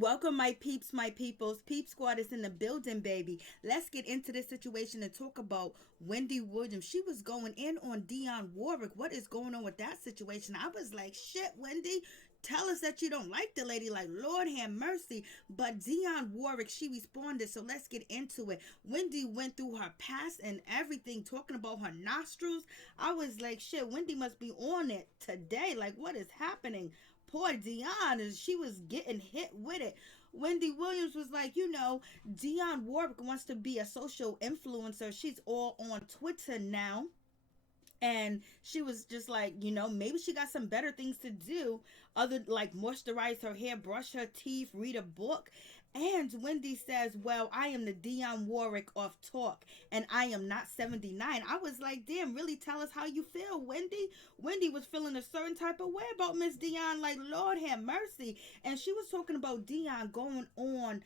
Welcome, my peeps, my peoples. Peep Squad is in the building, baby. Let's get into this situation and talk about Wendy Williams. She was going in on Dionne Warwick. What is going on with that situation? I was like, shit, Wendy, tell us that you don't like the lady. Like, Lord have mercy. But Dionne Warwick, she responded. So let's get into it. Wendy went through her past and everything, talking about her nostrils. I was like, shit, Wendy must be on it today. Like, what is happening? Poor Dionne, she was getting hit with it. Wendy Williams was like, Dionne Warwick wants to be a social influencer. She's all on Twitter now. And she was just like, maybe she got some better things to do other like moisturize her hair, brush her teeth, read a book. And Wendy says, well, I am the Dionne Warwick of talk and I am not 79. I was like, damn, really tell us how you feel, Wendy. Wendy was feeling a certain type of way about Miss Dionne, like, Lord have mercy. And she was talking about Dionne going on,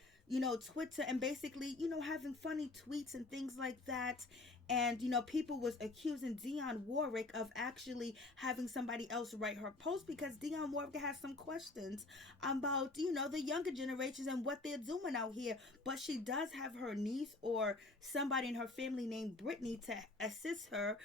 Twitter and basically, having funny tweets and things like that. And people was accusing Dionne Warwick of actually having somebody else write her post because Dionne Warwick has some questions about the younger generations and what they're doing out here. But she does have her niece or somebody in her family named Brittany to assist her,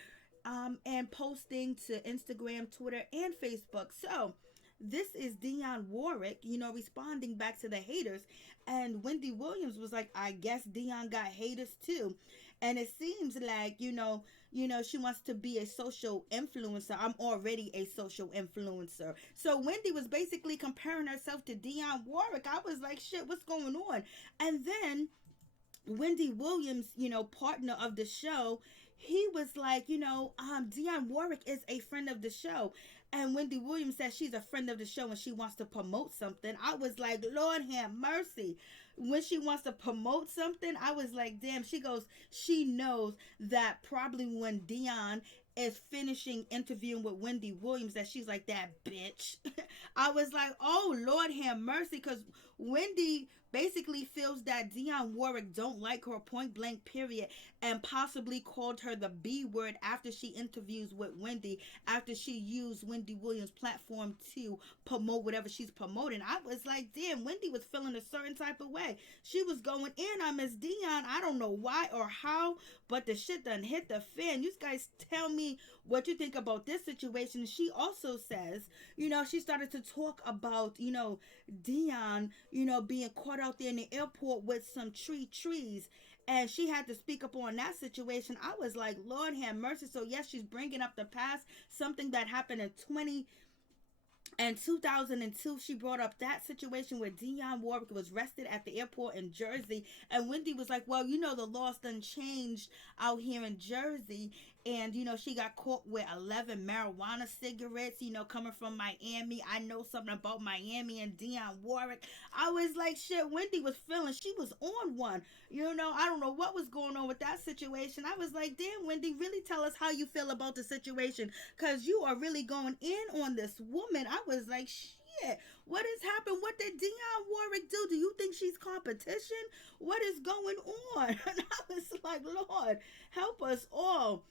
and posting to Instagram, Twitter, and Facebook. So this is Dionne Warwick, responding back to the haters. And Wendy Williams was like, I guess Dionne got haters too. And it seems like, she wants to be a social influencer. I'm already a social influencer. So Wendy was basically comparing herself to Dionne Warwick. I was like, shit, what's going on? And then Wendy Williams, partner of the show, he was like, Dionne Warwick is a friend of the show. And Wendy Williams says she's a friend of the show and she wants to promote something. I was like, Lord have mercy. When she wants to promote something, I was like, damn, she goes, she knows that probably when Dionne is finishing interviewing with Wendy Williams that she's like, that bitch. I was like, oh, Lord have mercy, because Wendy basically feels that Dionne Warwick don't like her, point blank period, and possibly called her the B word after she interviews with Wendy, after she used Wendy Williams' platform to promote whatever she's promoting. I was like, damn, Wendy was feeling a certain type of way. She was going in on Miss Dionne. I don't know why or how, but the shit done hit the fan. You guys tell me what you think about this situation. She also says, she started to talk about, Dionne, being caught out there in the airport with some trees. And she had to speak up on that situation. I was like, Lord have mercy. So yes, she's bringing up the past, something that happened in 2002. She brought up that situation where Dionne Warwick was arrested at the airport in Jersey. And Wendy was like, well, the laws done changed out here in Jersey. And, she got caught with 11 marijuana cigarettes, coming from Miami. I know something about Miami and Dionne Warwick. I was like, shit, Wendy was feeling, she was on one. I don't know what was going on with that situation. I was like, damn, Wendy, really tell us how you feel about the situation. Because you are really going in on this woman. I was like, shit, what has happened? What did Dionne Warwick do? Do you think she's competition? What is going on? And I was like, Lord, help us all.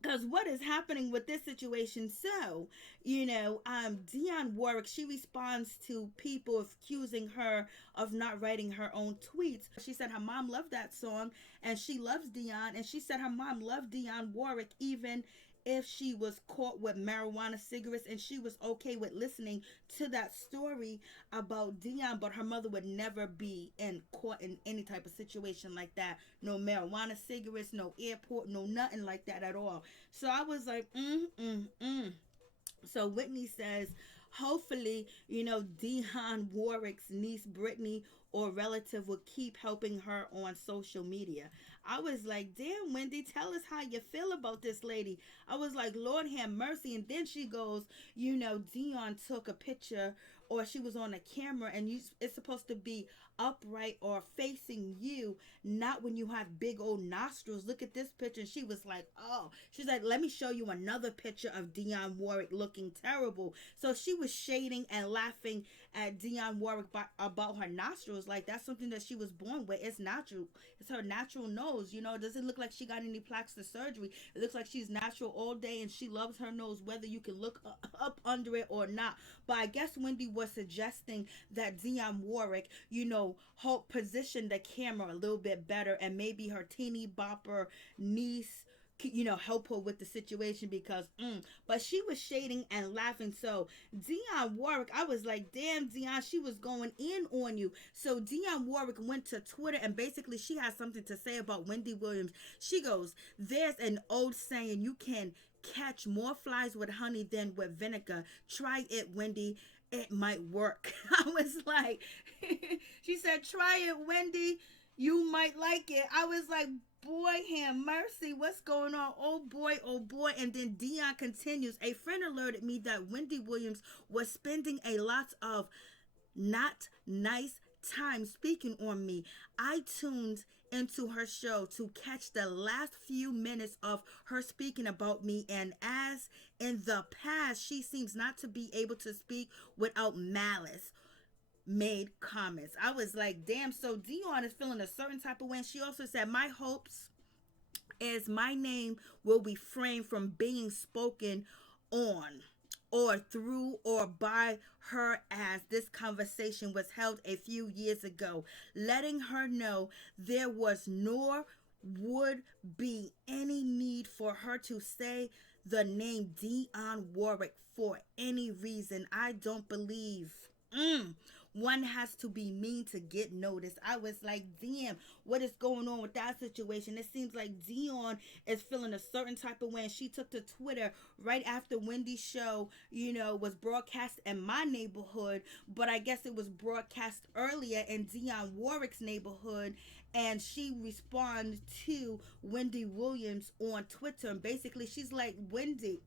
Because what is happening with this situation? So, Dionne Warwick, she responds to people accusing her of not writing her own tweets. She said her mom loved that song and she loves Dionne. And she said her mom loved Dionne Warwick even if she was caught with marijuana cigarettes, and she was okay with listening to that story about Dionne, but her mother would never be caught in any type of situation like that. No marijuana cigarettes, no airport, no nothing like that at all. So I was like, So Whitney says, hopefully, Dionne Warwick's niece Brittany or relative will keep helping her on social media. I was like, damn, Wendy, tell us how you feel about this lady. I was like, Lord have mercy. And then she goes, Dionne took a picture, or she was on a camera, and it's supposed to be upright or facing you, not when you have big old nostrils. Look at this picture. And she was like, oh, she's like, let me show you another picture of Dionne Warwick looking terrible. So she was shading and laughing at Dionne Warwick about her nostrils. Like, that's something that she was born with. It's natural. It's her natural nose. You know, it doesn't look like she got any plastic surgery. It looks like she's natural all day, and she loves her nose, whether you can look up under it or not. But I guess Wendy was suggesting that Dionne Warwick, you know, help position the camera a little bit better, and maybe her teeny bopper niece, you know, help her with the situation, because but she was shading and laughing. So Dionne Warwick, I was like, damn, Dionne, she was going in on you. So Dionne Warwick went to Twitter, and basically she has something to say about Wendy Williams. She goes, there's an old saying, you can catch more flies with honey than with vinegar. Try it, Wendy. It might work. I was like, she said, try it, Wendy. You might like it. I was like, boy, have mercy, what's going on? Oh boy, oh boy. And then Dionne continues, a friend alerted me that Wendy Williams was spending a lot of not nice time speaking on me. I tuned into her show to catch the last few minutes of her speaking about me, and as in the past, she seems not to be able to speak without malice made comments. I was like, damn. So Dionne is feeling a certain type of way. And she also said, my hopes is my name will be framed from being spoken on or through or by her, as this conversation was held a few years ago, letting her know there was nor would be any need for her to say the name Dionne Warwick for any reason. I don't believe one has to be mean to get noticed. I was like, damn, what is going on with that situation? It seems like Dionne is feeling a certain type of way. And she took to Twitter right after Wendy's show, you know, was broadcast in my neighborhood, but I guess it was broadcast earlier in Dionne Warwick's neighborhood. And she responded to Wendy Williams on Twitter. And basically, she's like, Wendy,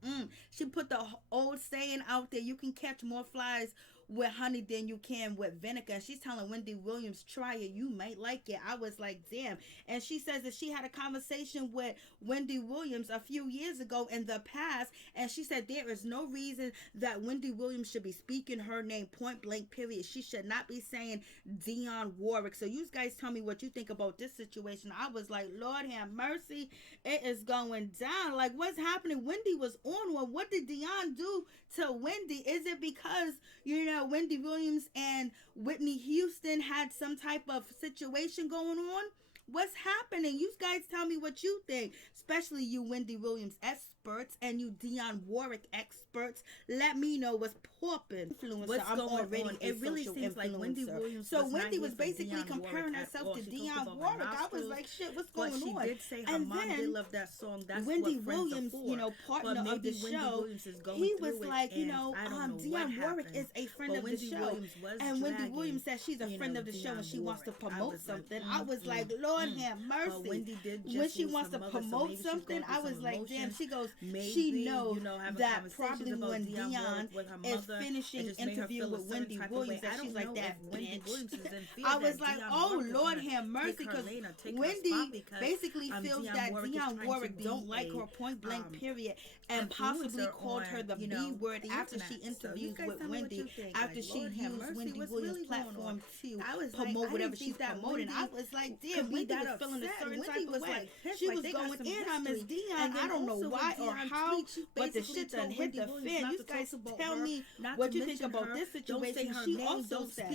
she put the old saying out there, you can catch more flies with honey than you can with vinegar. And she's telling Wendy Williams, try it, you might like it. I was like, damn. And she says that she had a conversation with Wendy Williams a few years ago in the past, and she said there is no reason that Wendy Williams should be speaking her name point blank, period. She should not be saying Dionne Warwick. So you guys tell me what you think about this situation. I was like, Lord have mercy, it is going down. Like, what's happening? Wendy was on one. What did Dionne do to Wendy? Is it because, you know, Wendy Williams and Whitney Houston had some type of situation going on? What's happening? You guys tell me what you think, especially you Wendy Williams experts and you Dionne Warwick experts. Let me know what's popping. What's going on? It really seems like Wendy Williams. So Wendy was basically comparing herself to Dionne Warwick. I was like, shit, what's going on? But she did say her mom did love that song. That's Wendy what Williams, you know, partner of the show, he was like, you know, Dionne Warwick is a friend of the show, and Wendy Williams said she's a friend of the show and she wants to promote something. I was like, Lord have mercy. When she wants to promote something, I was like, damn. She goes, she knows that probably when Dionne is finishing interview with Wendy Williams, that she's like, that bitch. I was like, oh Lord have mercy, because Wendy basically feels that Dionne Warwick don't like her point blank, period, and possibly called her the B word after she interviews with Wendy, after she used Wendy Williams' platform to promote whatever she's promoting. I was like, damn, Wendy was feeling a certain type of way. She was going in on Miss Dionne. I don't know why or how, but the shit done hit the fan. You guys tell me what you think about this situation. She also says,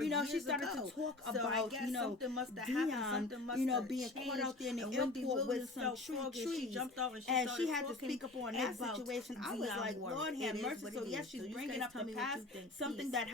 you know, she started to talk about, you know, Dionne, you know, being caught out there in the airport with some trees, and she had to speak up on that situation. I was like, Lord have mercy. So yes, she's bringing up the past, something that